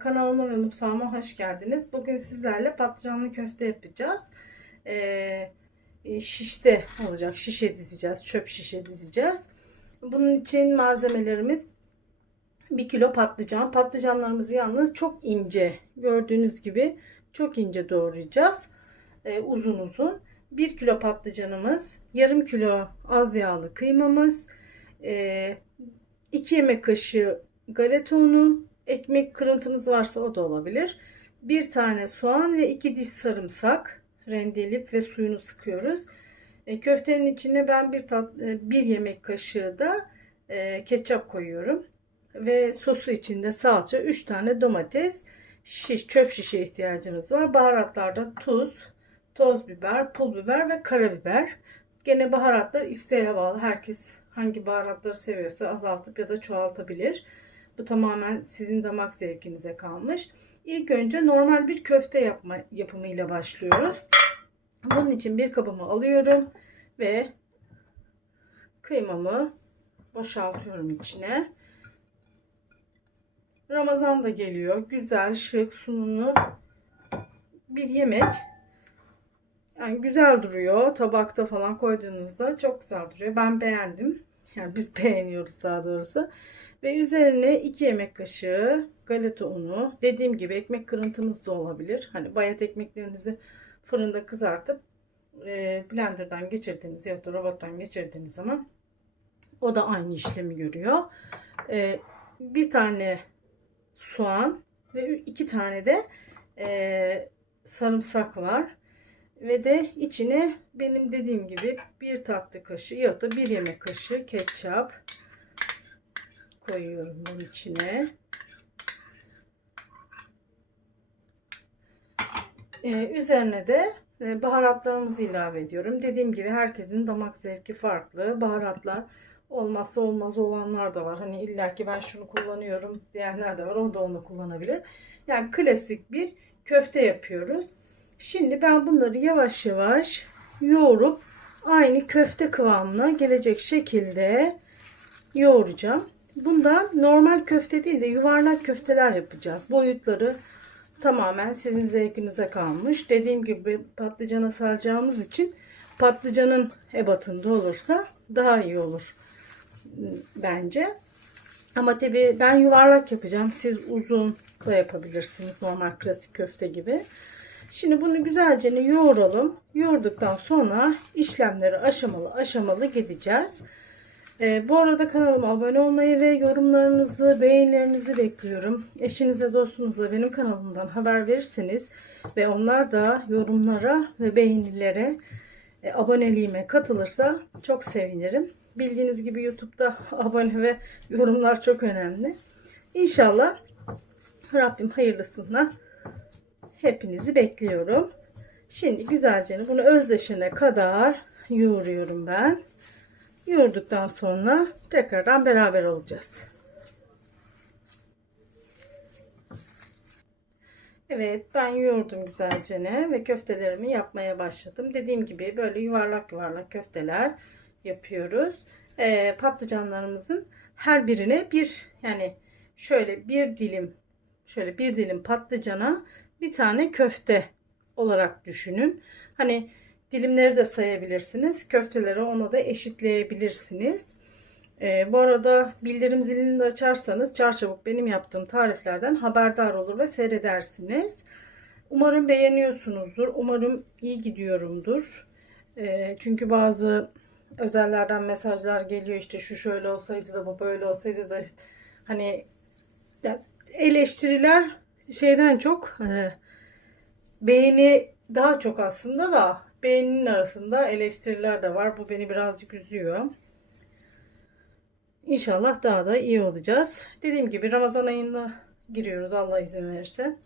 kanalıma ve mutfağıma hoş geldiniz. Bugün sizlerle patlıcanlı köfte yapacağız. Ee, e, şişte olacak. Şişe dizeceğiz. Çöp şişe dizeceğiz. Bunun için malzemelerimiz 1 kilo patlıcan. Patlıcanlarımızı yalnız çok ince. Gördüğünüz gibi çok ince doğrayacağız. Ee, uzun uzun. 1 kilo patlıcanımız, yarım kilo az yağlı kıymamız, 2 yemek kaşığı galeta unu, ekmek kırıntınız varsa o da olabilir. Bir tane soğan ve iki diş sarımsak rendeleyip ve suyunu sıkıyoruz. E, köftenin içine ben bir tat, e, bir yemek kaşığı da e, ketçap koyuyorum. Ve sosu içinde salça, 3 tane domates, şiş, çöp şişe ihtiyacımız var. Baharatlarda tuz, toz biber, pul biber ve karabiber. Gene baharatlar isteğe bağlı. Herkes hangi baharatları seviyorsa azaltıp ya da çoğaltabilir. Bu tamamen sizin damak zevkinize kalmış. İlk önce normal bir köfte yapma yapımıyla başlıyoruz. Bunun için bir kabımı alıyorum ve kıymamı boşaltıyorum içine. Ramazan da geliyor. Güzel, şık, sunumlu bir yemek. Yani güzel duruyor. Tabakta falan koyduğunuzda çok güzel duruyor. Ben beğendim. Yani biz beğeniyoruz daha doğrusu. Ve üzerine 2 yemek kaşığı galeta unu. Dediğim gibi ekmek kırıntınız da olabilir. Hani bayat ekmeklerinizi fırında kızartıp e, blenderdan geçirdiğiniz ya da robottan geçirdiğiniz zaman o da aynı işlemi görüyor. E, bir tane soğan ve iki tane de e, sarımsak var. Ve de içine benim dediğim gibi bir tatlı kaşığı ya da bir yemek kaşığı ketçap koyuyorum bunun içine. Ee, üzerine de e, baharatlarımızı ilave ediyorum. Dediğim gibi herkesin damak zevki farklı. Baharatlar olmazsa olmaz olanlar da var. Hani illaki ben şunu kullanıyorum diyenler de var. O da onu kullanabilir. Yani klasik bir köfte yapıyoruz. Şimdi ben bunları yavaş yavaş yoğurup aynı köfte kıvamına gelecek şekilde yoğuracağım. Bundan normal köfte değil de yuvarlak köfteler yapacağız. Boyutları tamamen sizin zevkinize kalmış. Dediğim gibi patlıcana saracağımız için patlıcanın ebatında olursa daha iyi olur bence. Ama tabi ben yuvarlak yapacağım. Siz uzun da yapabilirsiniz. Normal klasik köfte gibi. Şimdi bunu güzelce yoğuralım. Yoğurduktan sonra işlemleri aşamalı aşamalı gideceğiz. Ee, bu arada kanalıma abone olmayı ve yorumlarınızı, beğenilerinizi bekliyorum. Eşinize, dostunuza benim kanalımdan haber verirseniz ve onlar da yorumlara ve beğenilere, e, aboneliğime katılırsa çok sevinirim. Bildiğiniz gibi YouTube'da abone ve yorumlar çok önemli. İnşallah Rabbim hayırlısına hepinizi bekliyorum. Şimdi güzelce bunu özdeşene kadar yoğuruyorum ben. Yoğurduktan sonra tekrardan beraber olacağız. Evet ben yoğurdum güzelce ve köftelerimi yapmaya başladım. Dediğim gibi böyle yuvarlak yuvarlak köfteler yapıyoruz. Ee, patlıcanlarımızın her birine bir yani şöyle bir dilim şöyle bir dilim patlıcana bir tane köfte olarak düşünün. Hani dilimleri de sayabilirsiniz. Köfteleri ona da eşitleyebilirsiniz. Ee, bu arada bildirim zilini de açarsanız çarçabuk benim yaptığım tariflerden haberdar olur ve seyredersiniz. Umarım beğeniyorsunuzdur. Umarım iyi gidiyorumdur. Ee, çünkü bazı özellerden mesajlar geliyor işte şu şöyle olsaydı da bu böyle olsaydı da hani eleştiriler şeyden çok e, beğeni daha çok aslında da beğeninin arasında eleştiriler de var. Bu beni birazcık üzüyor. İnşallah daha da iyi olacağız. Dediğim gibi Ramazan ayında giriyoruz Allah izin verirse.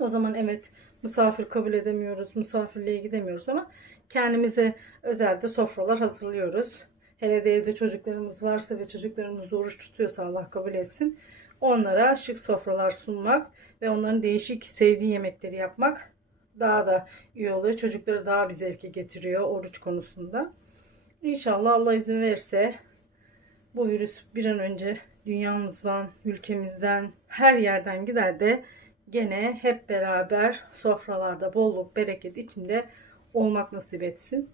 O zaman evet misafir kabul edemiyoruz, misafirliğe gidemiyoruz ama kendimize özelde sofralar hazırlıyoruz. Hele de evde çocuklarımız varsa ve çocuklarımız oruç tutuyorsa Allah kabul etsin. Onlara şık sofralar sunmak ve onların değişik sevdiği yemekleri yapmak daha da iyi oluyor. Çocukları daha bir zevke getiriyor oruç konusunda. İnşallah Allah izin verirse bu virüs bir an önce dünyamızdan, ülkemizden, her yerden gider de gene hep beraber sofralarda bolluk, bereket içinde olmak nasip etsin.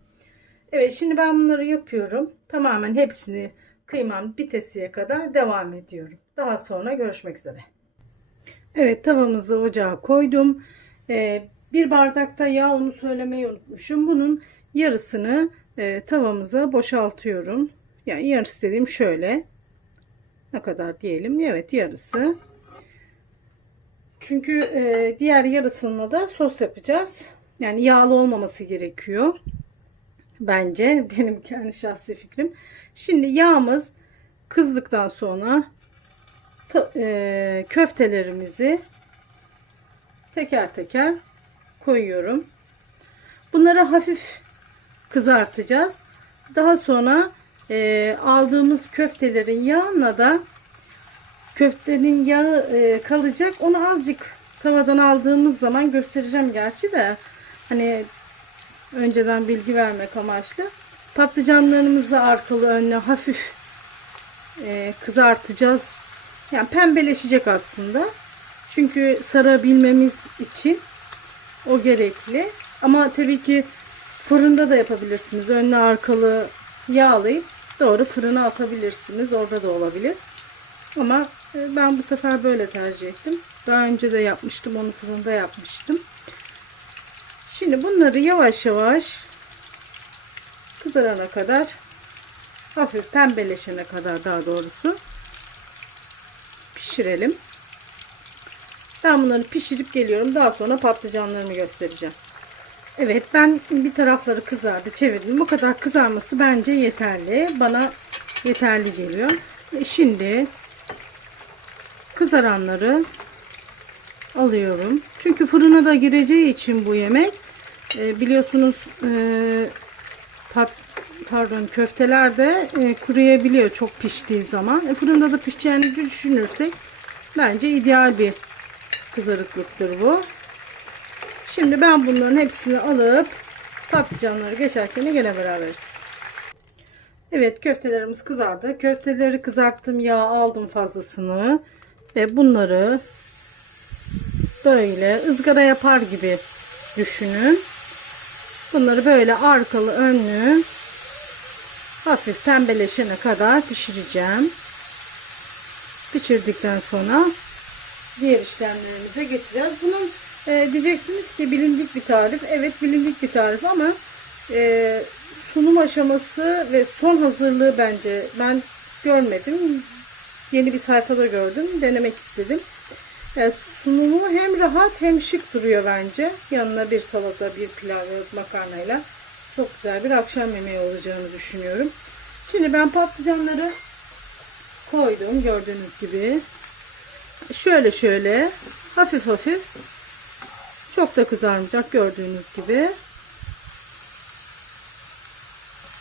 Evet şimdi ben bunları yapıyorum. Tamamen hepsini kıymam bitesiye kadar devam ediyorum. Daha sonra görüşmek üzere. Evet tavamızı ocağa koydum. Ee, bir bardakta yağ onu söylemeyi unutmuşum. Bunun yarısını e, tavamıza boşaltıyorum. Yani yarısı dediğim şöyle. Ne kadar diyelim? Evet yarısı. Çünkü e, diğer yarısını da sos yapacağız. Yani yağlı olmaması gerekiyor. Bence benim kendi şahsi fikrim. Şimdi yağımız kızdıktan sonra e, köftelerimizi teker teker koyuyorum. Bunları hafif kızartacağız. Daha sonra e, aldığımız köftelerin yağına da köftenin yağı e, kalacak. Onu azıcık tavadan aldığımız zaman göstereceğim gerçi de hani önceden bilgi vermek amaçlı. Patlıcanlarımızı arkalı önlü hafif e, kızartacağız. Yani pembeleşecek aslında. Çünkü sarabilmemiz için o gerekli. Ama tabii ki fırında da yapabilirsiniz. Önlü arkalı yağlayıp doğru fırına atabilirsiniz. Orada da olabilir. Ama e, ben bu sefer böyle tercih ettim. Daha önce de yapmıştım. Onu fırında yapmıştım. Şimdi bunları yavaş yavaş kızarana kadar hafif pembeleşene kadar daha doğrusu pişirelim. Ben bunları pişirip geliyorum. Daha sonra patlıcanlarımı göstereceğim. Evet ben bir tarafları kızardı çevirdim. Bu kadar kızarması bence yeterli. Bana yeterli geliyor. E şimdi kızaranları alıyorum. Çünkü fırına da gireceği için bu yemek e, biliyorsunuz e, pat, pardon köfteler de e, kuruyabiliyor çok piştiği zaman. E, fırında da pişeceğini düşünürsek bence ideal bir kızarıklıktır bu. Şimdi ben bunların hepsini alıp patlıcanları geçerken gene beraberiz. Evet köftelerimiz kızardı. Köfteleri kızarttım yağ aldım fazlasını ve bunları böyle ızgara yapar gibi düşünün. Bunları böyle arkalı önlü hafif pembeleşene kadar pişireceğim. Pişirdikten sonra diğer işlemlerimize geçeceğiz. Bunun e, diyeceksiniz ki bilindik bir tarif. Evet bilindik bir tarif ama e, sunum aşaması ve son hazırlığı bence ben görmedim. Yeni bir sayfada gördüm. Denemek istedim. E, sunumu hem rahat hem şık duruyor bence. Yanına bir salata, bir pilav ve makarnayla çok güzel bir akşam yemeği olacağını düşünüyorum. Şimdi ben patlıcanları koydum gördüğünüz gibi. Şöyle şöyle hafif hafif çok da kızarmayacak gördüğünüz gibi.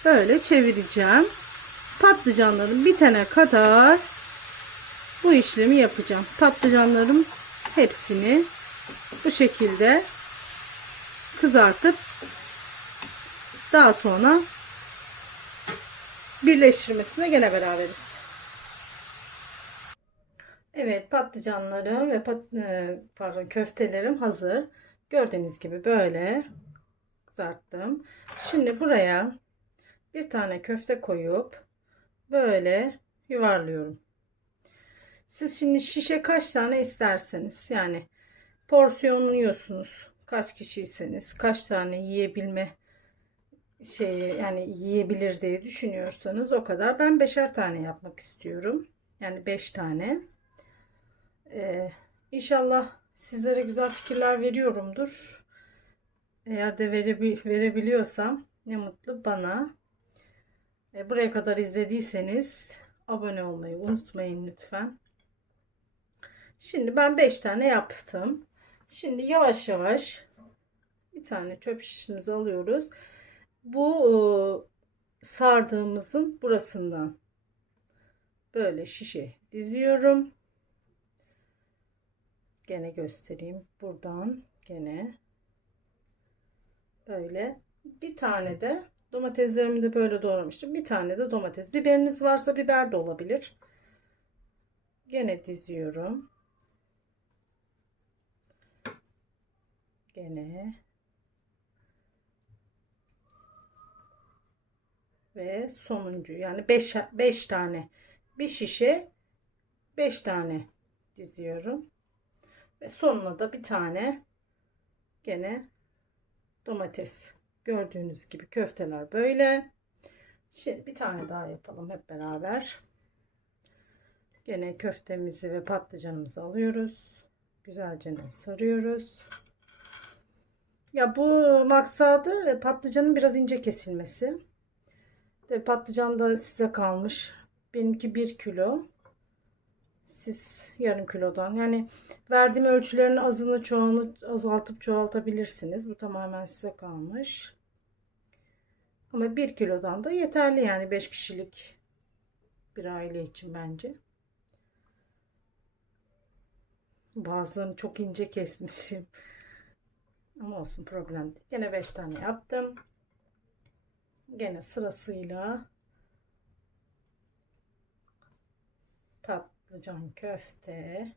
Böyle çevireceğim. Patlıcanlarım bitene kadar bu işlemi yapacağım. Patlıcanlarım hepsini bu şekilde kızartıp daha sonra birleştirmesine gene beraberiz. Evet patlıcanlarım ve pat, e, pardon köftelerim hazır. Gördüğünüz gibi böyle kızarttım. Şimdi buraya bir tane köfte koyup böyle yuvarlıyorum. Siz şimdi şişe kaç tane isterseniz yani porsiyonluyorsunuz. Kaç kişiyseniz kaç tane yiyebilme şeyi yani yiyebilir diye düşünüyorsanız o kadar. Ben beşer tane yapmak istiyorum. Yani beş tane. Ee, inşallah sizlere güzel fikirler veriyorumdur. Eğer de verebil verebiliyorsam ne mutlu bana. E, buraya kadar izlediyseniz abone olmayı unutmayın lütfen. Şimdi ben 5 tane yaptım. Şimdi yavaş yavaş bir tane çöp şişimizi alıyoruz. Bu e, sardığımızın burasından böyle şişe diziyorum. Gene göstereyim. Buradan gene böyle bir tane de domateslerimi de böyle doğramıştım. Bir tane de domates. Biberiniz varsa biber de olabilir. Gene diziyorum. Gene ve sonuncu yani 5 5 tane bir şişe 5 tane diziyorum. Ve sonuna da bir tane gene domates. Gördüğünüz gibi köfteler böyle. Şimdi bir tane daha yapalım hep beraber. Gene köftemizi ve patlıcanımızı alıyoruz. Güzelce sarıyoruz. Ya bu maksadı patlıcanın biraz ince kesilmesi. De patlıcan da size kalmış. Benimki 1 kilo. Siz yarım kilodan. Yani verdiğim ölçülerin azını çoğunu azaltıp çoğaltabilirsiniz. Bu tamamen size kalmış. Ama 1 kilodan da yeterli yani 5 kişilik bir aile için bence. Bazılarını çok ince kesmişim. Ama olsun problem değil. Yine 5 tane yaptım. Gene sırasıyla patlıcan köfte.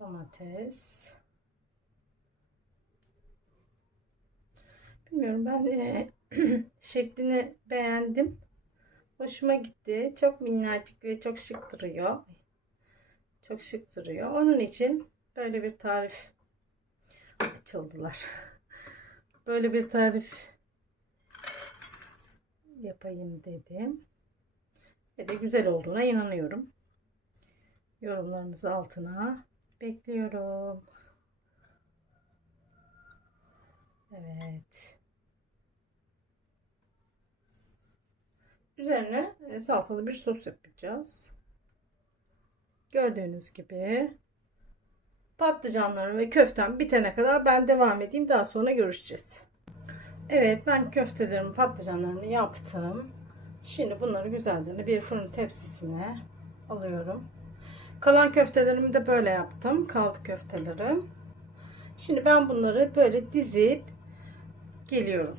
Domates. Bilmiyorum ben e, şeklini beğendim. Hoşuma gitti. Çok minnacık ve çok şık duruyor. Çok şık duruyor. Onun için böyle bir tarif açıldılar. Böyle bir tarif yapayım dedim. Ve de güzel olduğuna inanıyorum. Yorumlarınızı altına bekliyorum. Evet. Üzerine e, salçalı bir sos yapacağız. Gördüğünüz gibi patlıcanlarım ve köftem bitene kadar ben devam edeyim. Daha sonra görüşeceğiz. Evet ben köftelerimi patlıcanlarımı yaptım. Şimdi bunları güzelce bir fırın tepsisine alıyorum. Kalan köftelerimi de böyle yaptım. Kaldı köftelerim. Şimdi ben bunları böyle dizip geliyorum.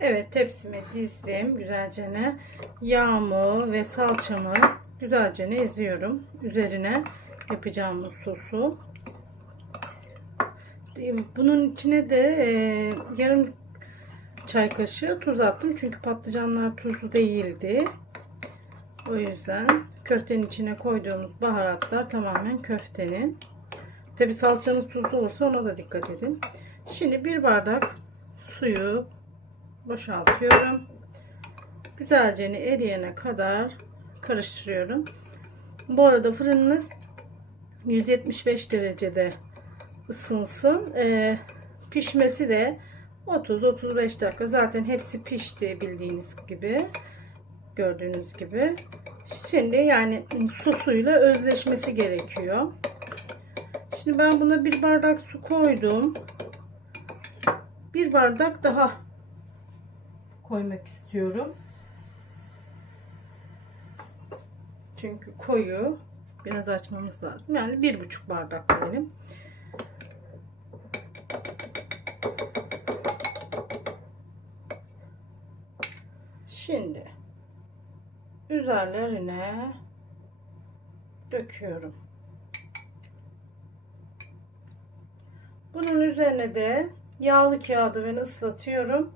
Evet tepsime dizdim güzelce ne yağımı ve salçamı güzelce eziyorum. Üzerine yapacağım sosu bunun içine de e, yarım çay kaşığı tuz attım. Çünkü patlıcanlar tuzlu değildi. O yüzden köftenin içine koyduğumuz baharatlar tamamen köftenin. Tabi salçanız tuzlu olursa ona da dikkat edin. Şimdi bir bardak suyu boşaltıyorum. Güzelce eriyene kadar karıştırıyorum. Bu arada fırınınız 175 derecede ısınsın. E, pişmesi de 30-35 dakika. Zaten hepsi pişti bildiğiniz gibi. Gördüğünüz gibi. Şimdi yani sosuyla özleşmesi gerekiyor. Şimdi ben buna bir bardak su koydum. Bir bardak daha koymak istiyorum. Çünkü koyu biraz açmamız lazım. Yani bir buçuk bardak diyelim. Şimdi üzerlerine döküyorum. Bunun üzerine de yağlı kağıdı ben ıslatıyorum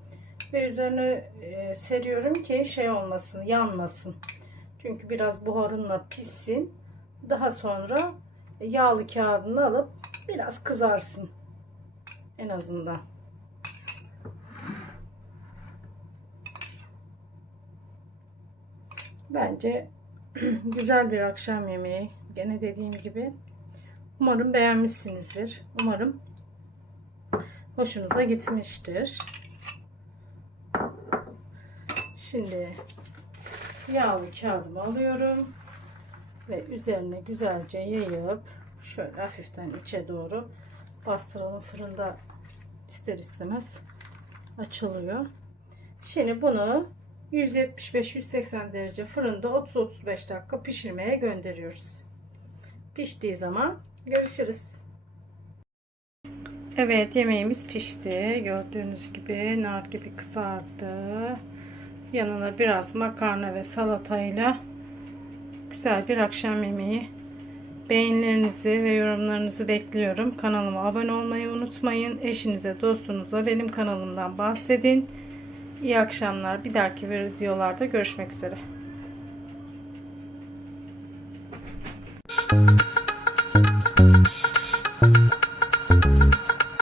ve üzerine e, seriyorum ki şey olmasın, yanmasın. Çünkü biraz buharınla pişsin. Daha sonra yağlı kağıdını alıp biraz kızarsın en azından. Bence güzel bir akşam yemeği. Gene dediğim gibi. Umarım beğenmişsinizdir. Umarım hoşunuza gitmiştir. Şimdi yağlı kağıdımı alıyorum ve üzerine güzelce yayıp şöyle hafiften içe doğru bastıralım fırında ister istemez açılıyor. Şimdi bunu 175-180 derece fırında 30-35 dakika pişirmeye gönderiyoruz. Piştiği zaman görüşürüz. Evet yemeğimiz pişti. Gördüğünüz gibi nar gibi kızardı. Yanına biraz makarna ve salatayla güzel bir akşam yemeği. Beğenilerinizi ve yorumlarınızı bekliyorum. Kanalıma abone olmayı unutmayın. Eşinize, dostunuza benim kanalımdan bahsedin. İyi akşamlar. Bir dahaki videolarda görüşmek üzere. Thank